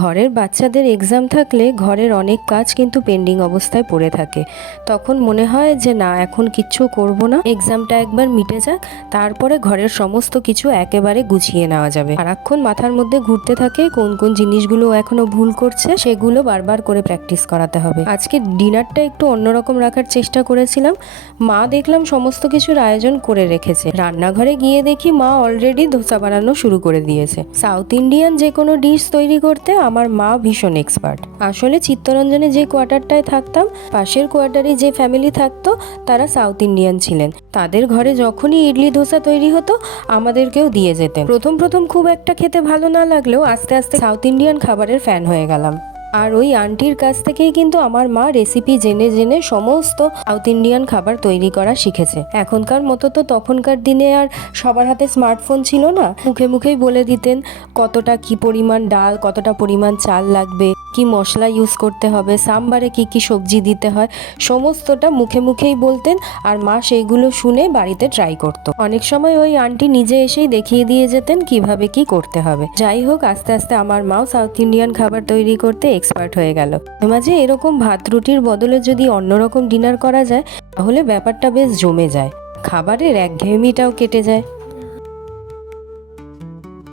ঘরের বাচ্চাদের এক্সাম থাকলে ঘরের অনেক কাজ কিন্তু পেন্ডিং অবস্থায় পড়ে থাকে। তখন মনে হয় যে না, এখন কিচ্ছু করব না, এক্সামটা একবার মিটে যাক, তারপরে ঘরের সমস্ত কিছু একেবারে গুছিয়ে নেওয়া যাবে। সারাক্ষণ মাথার মধ্যে ঘুরতে থাকে কোন কোন জিনিসগুলো এখনো ভুল করছে, সেগুলো বারবার করে প্র্যাকটিস করাতে হবে। আজকে ডিনারটা একটু অন্যরকম রাখার চেষ্টা করেছিলাম। মা দেখলাম সমস্ত কিছুর আয়োজন করে রেখেছে। রান্নাঘরে গিয়ে দেখি মা অলরেডি ধোসা বানানো শুরু করে দিয়েছে। সাউথ ইন্ডিয়ান যে কোনো ডিশ তৈরি করতে আমার মা ভীষণ এক্সপার্ট। আসলে চিত্তরঞ্জনে যে কোয়ার্টারটায় থাকতাম, পাশের কোয়ার্টারে যে ফ্যামিলি থাকতো তারা সাউথ ইন্ডিয়ান ছিলেন। তাদের ঘরে যখনই ইডলি ধোসা তৈরি হতো আমাদেরকেও দিয়ে যেতেন। প্রথম প্রথম খুব একটা খেতে ভালো না লাগলেও আস্তে আস্তে সাউথ ইন্ডিয়ান খাবারের ফ্যান হয়ে গেলাম। আর ওই আন্টির কাছ থেকেই কিন্তু আমার মা রেসিপি জেনে জেনে সমস্ত সাউথ ইন্ডিয়ান খাবার তৈরি করা শিখেছে। এখনকার মতো তো তখনকার দিনে আর সবার হাতে স্মার্টফোন ছিল না। মুখে মুখেই বলে দিতেন কতটা কি পরিমাণ ডাল, কতটা পরিমাণ চাল লাগবে, কি মশলা ইউজ করতে হবে, সাম্বারে কি কি সবজি দিতে হয়, সমস্তটা মুখে মুখেই বলতেন। আর মা সেইগুলো শুনে বাড়িতে ট্রাই করতো। অনেক সময় ওই আন্টি নিজে এসেই দেখিয়ে দিয়ে যেতেন কিভাবে কি করতে হবে। যাই হোক, আস্তে আস্তে আমার মাও সাউথ ইন্ডিয়ান খাবার তৈরি করতে এক্সপার্ট হয়ে গেল। মাঝে এরকম ভাত রুটির বদলে যদি অন্যরকম ডিনার করা যায় তাহলে ব্যাপারটা বেশ জমে যায়, খাবারের একঘেয়েমিটাও কেটে যায়।